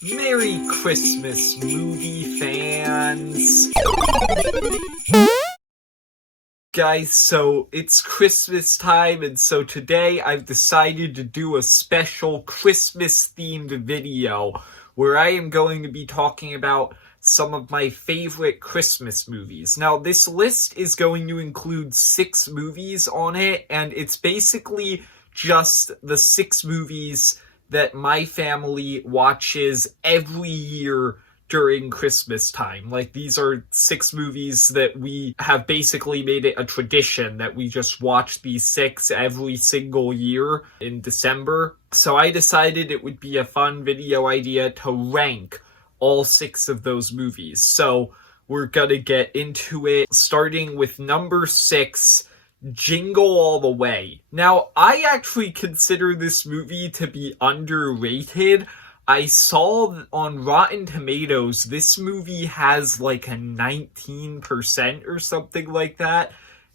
Merry Christmas, movie fans! Guys, so it's Christmas time, and so today I've decided to do a special Christmas-themed video where I am going to be talking about some of my favorite Christmas movies. Now, this list is going to include 6 movies on it, and it's basically just the 6 movies that my family watches every year during Christmas time. Like, these are 6 movies that we have basically made it a tradition that we just watch these 6 every single year in December. So I decided it would be a fun video idea to rank all 6 of those movies. So we're gonna get into it, starting with number 6, Jingle All the Way. Now, I actually consider this movie to be underrated. I saw on Rotten Tomatoes, this movie has like a 19% or something like that.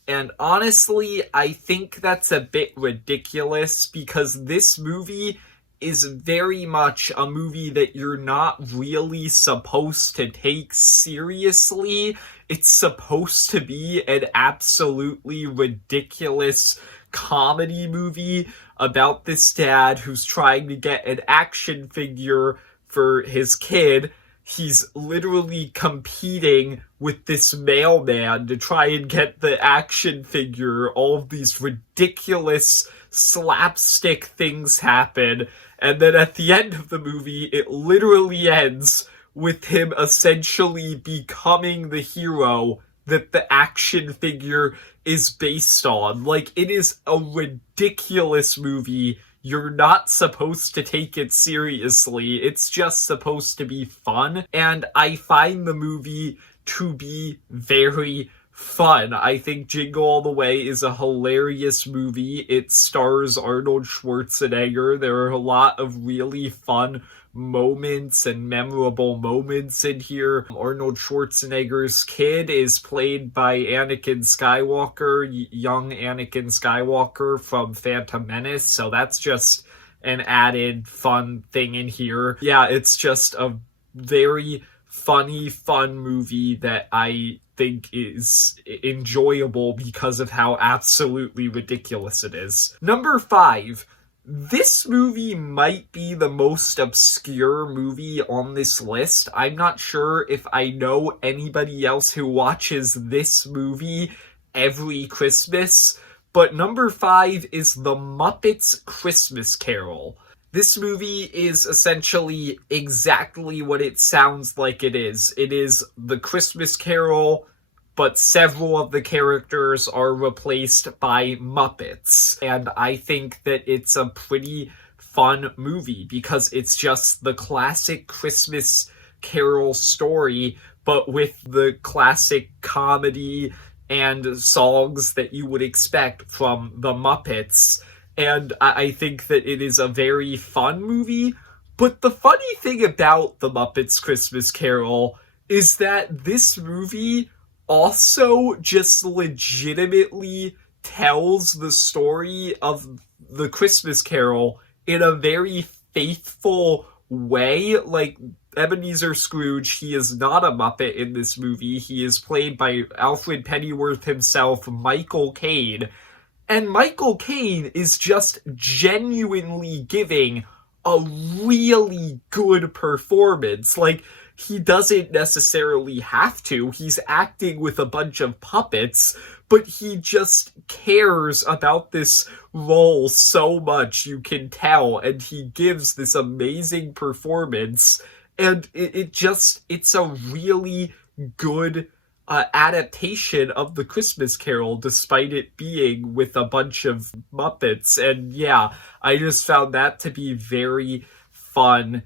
And honestly, I think that's a bit ridiculous because this movie is very much a movie that you're not really supposed to take seriously. It's supposed to be an absolutely ridiculous comedy movie about this dad who's trying to get an action figure for his kid. He's literally competing with this mailman to try and get the action figure. All of these ridiculous slapstick things happen. And then at the end of the movie, it literally ends with him essentially becoming the hero that the action figure is based on. Like, it is a ridiculous movie. You're not supposed to take it seriously. It's just supposed to be fun. And I find the movie to be very fun. I think Jingle All the Way is a hilarious movie. It stars Arnold Schwarzenegger. There are a lot of really fun moments and memorable moments in here. Arnold Schwarzenegger's kid is played by Anakin Skywalker, young Anakin Skywalker from Phantom Menace, so that's just an added fun thing in here. Yeah, it's just a very funny, fun movie that I think is enjoyable because of how absolutely ridiculous it is. Number 5. This movie might be the most obscure movie on this list. I'm not sure if I know anybody else who watches this movie every Christmas, but number 5 is The Muppets Christmas Carol. This movie is essentially exactly what it sounds like it is. It is The Christmas Carol, but several of the characters are replaced by Muppets. And I think that it's a pretty fun movie because it's just the classic Christmas Carol story, but with the classic comedy and songs that you would expect from the Muppets. And I think that it is a very fun movie. But the funny thing about The Muppets Christmas Carol is that this movie also just legitimately tells the story of the Christmas Carol in a very faithful way. Like, Ebenezer Scrooge, he is not a Muppet in this movie. He is played by Alfred Pennyworth himself, Michael Caine. And Michael Caine is just genuinely giving a really good performance. Like, he doesn't necessarily have to. He's acting with a bunch of puppets, but he just cares about this role so much, you can tell, and he gives this amazing performance, and it's a really good adaptation of The Christmas Carol, despite it being with a bunch of Muppets. And yeah, I just found that to be very fun.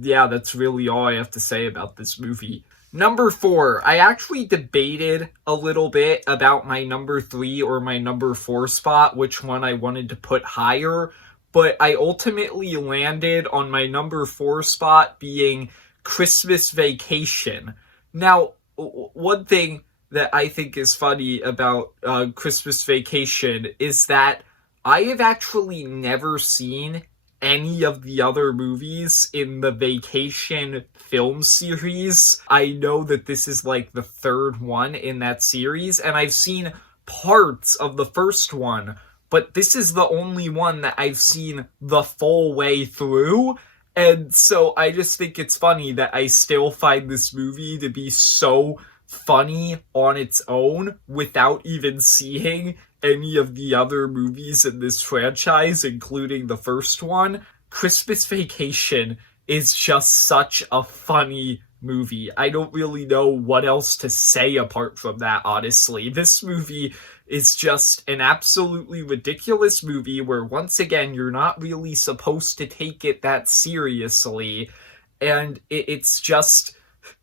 Yeah, that's really all I have to say about this movie. Number 4, I actually debated a little bit about my number 3 or my number 4 spot, which one I wanted to put higher, but I ultimately landed on my number 4 spot being Christmas Vacation. Now, one thing that I think is funny about Christmas Vacation is that I have actually never seen any of the other movies in the Vacation film series. I know that this is like the third one in that series, and I've seen parts of the first one, but this is the only one that I've seen the full way through. And so I just think it's funny that I still find this movie to be so funny on its own without even seeing any of the other movies in this franchise, including the first one. Christmas Vacation is just such a funny movie. I don't really know what else to say apart from that, honestly. This movie is just an absolutely ridiculous movie where, once again, you're not really supposed to take it that seriously. And it's just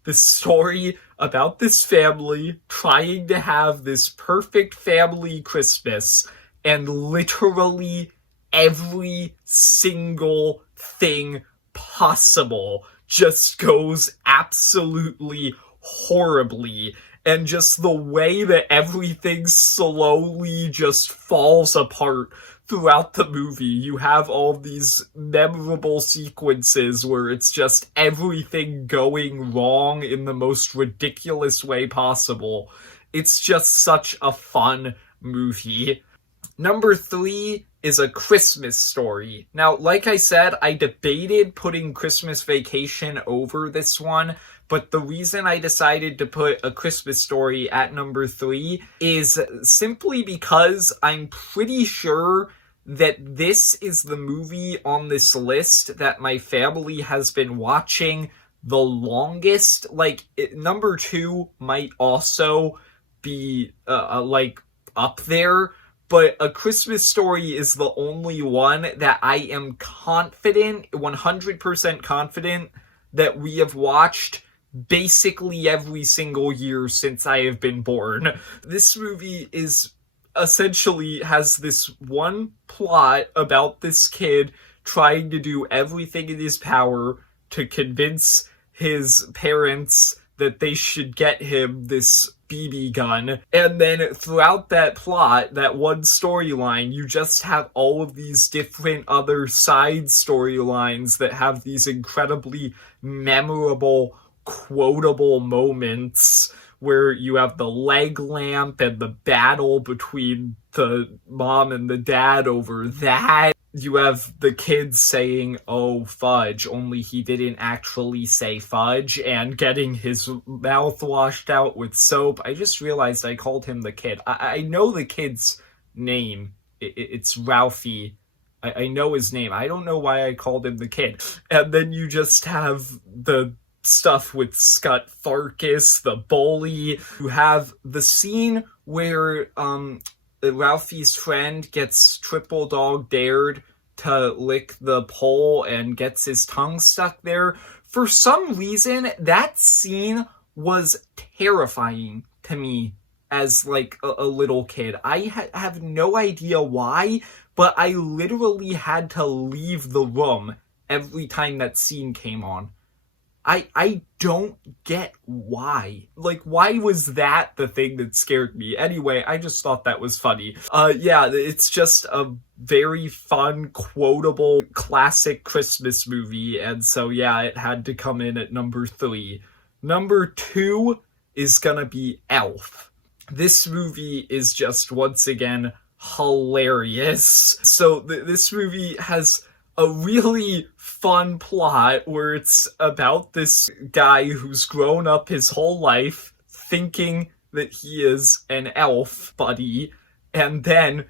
the story about this family trying to have this perfect family Christmas, and literally every single thing possible just goes absolutely horribly. And just the way that everything slowly just falls apart throughout the movie. You have all these memorable sequences where it's just everything going wrong in the most ridiculous way possible. It's just such a fun movie. Number 3 is A Christmas Story. Now, like I said, I debated putting Christmas Vacation over this one, but the reason I decided to put A Christmas Story at number 3 is simply because I'm pretty sure that this is the movie on this list that my family has been watching the longest. Like, number 2 might also be, up there, but A Christmas Story is the only one that I am confident, 100% confident, that we have watched basically every single year since I have been born. This movie is essentially has this one plot about this kid trying to do everything in his power to convince his parents that they should get him this BB gun. And then throughout that plot, that one storyline, you just have all of these different other side storylines that have these incredibly memorable, quotable moments where you have the leg lamp and the battle between the mom and the dad over that. You have the kids saying, "Oh, fudge," only he didn't actually say fudge, and getting his mouth washed out with soap. I just realized I called him the kid. I know the kid's name. It's Ralphie. I know his name. I don't know why I called him the kid. And then you just have the stuff with Scott Farkus, the bully. You have the scene where Ralphie's friend gets triple dog dared to lick the pole and gets his tongue stuck there. For some reason, that scene was terrifying to me as like a little kid. I have no idea why, but I literally had to leave the room every time that scene came on. I don't get why. Like, why was that the thing that scared me? Anyway, I just thought that was funny. Yeah, it's just a very fun, quotable, classic Christmas movie, and so yeah, it had to come in at number 3. Number 2 is gonna be Elf. This movie is just, once again, hilarious. So this movie has a really fun plot where it's about this guy who's grown up his whole life thinking that he is an elf buddy, and then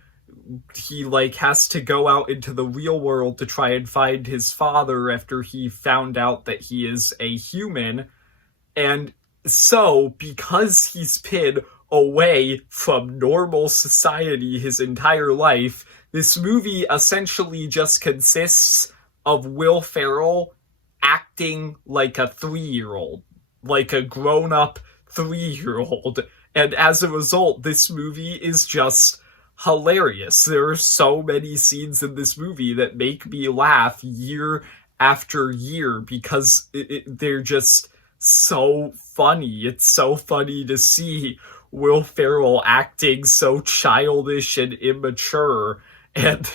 he has to go out into the real world to try and find his father after he found out that he is a human. And so, because he's been away from normal society his entire life, this movie essentially just consists of Will Ferrell acting like a 3-year-old, like a grown-up 3-year-old. And as a result, this movie is just hilarious. There are so many scenes in this movie that make me laugh year after year because they're just so funny. It's so funny to see Will Ferrell acting so childish and immature. And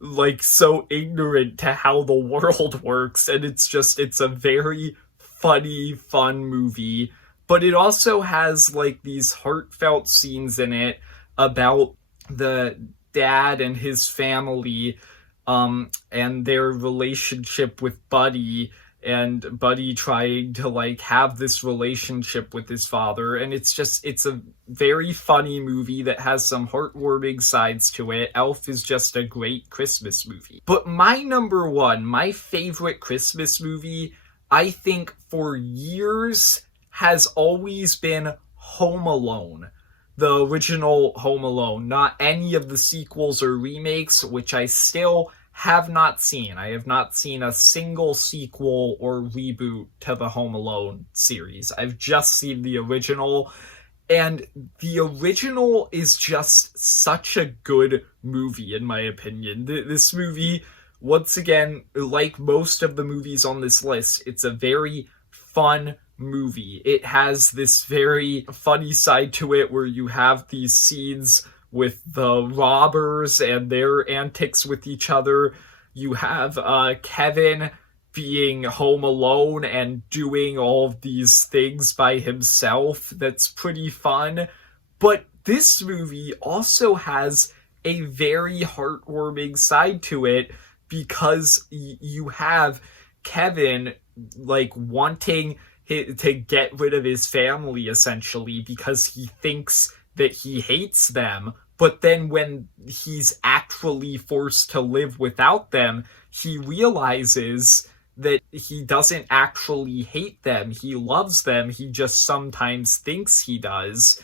like so ignorant to how the world works, and it's a very funny, fun movie. But it also has like these heartfelt scenes in it about the dad and his family, and their relationship with Buddy, and Buddy trying to like have this relationship with his father. And it's a very funny movie that has some heartwarming sides to it. Elf is just a great Christmas movie. But my number one, my favorite Christmas movie, I think for years has always been Home Alone. The original Home Alone, not any of the sequels or remakes, which I still have not seen. I have not seen a single sequel or reboot to the Home Alone series. I've just seen the original, and the original is just such a good movie, in my opinion. This movie, once again, like most of the movies on this list, it's a very fun movie. It has this very funny side to it where you have these scenes with the robbers and their antics with each other. You have Kevin being home alone and doing all of these things by himself. That's pretty fun. But this movie also has a very heartwarming side to it, because you have Kevin like wanting to get rid of his family, essentially, because he thinks that he hates them. But then when he's actually forced to live without them, he realizes that he doesn't actually hate them. He loves them. He just sometimes thinks he does.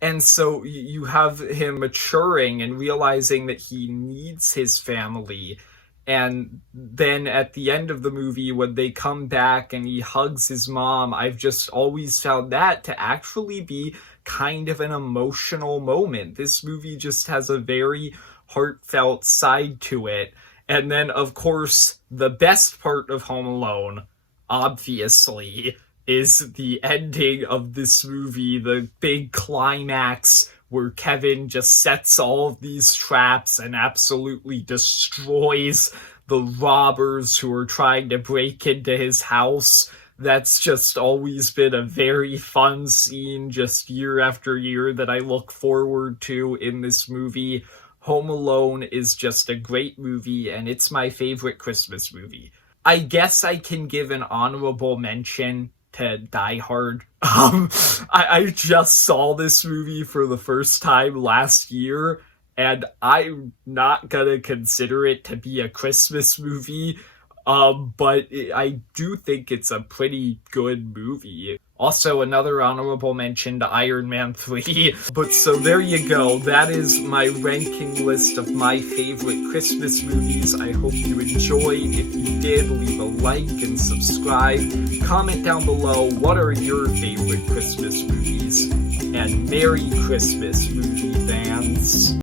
And so you have him maturing and realizing that he needs his family. And then at the end of the movie, when they come back and he hugs his mom, I've just always found that to actually be kind of an emotional moment. This movie just has a very heartfelt side to it. And then, of course, the best part of Home Alone, obviously, is the ending of this movie, the big climax where Kevin just sets all of these traps and absolutely destroys the robbers who are trying to break into his house. That's just always been a very fun scene, just year after year, that I look forward to in this movie. Home Alone is just a great movie, and it's my favorite Christmas movie. I guess I can give an honorable mention to Die Hard. I just saw this movie for the first time last year, and I'm not gonna consider it to be a Christmas movie, but I do think it's a pretty good movie. Also, another honorable mention to Iron Man 3. But so there you go. That is my ranking list of my favorite Christmas movies. I hope you enjoyed. If you did, leave a like and subscribe. Comment down below, what are your favorite Christmas movies? And Merry Christmas, movie fans.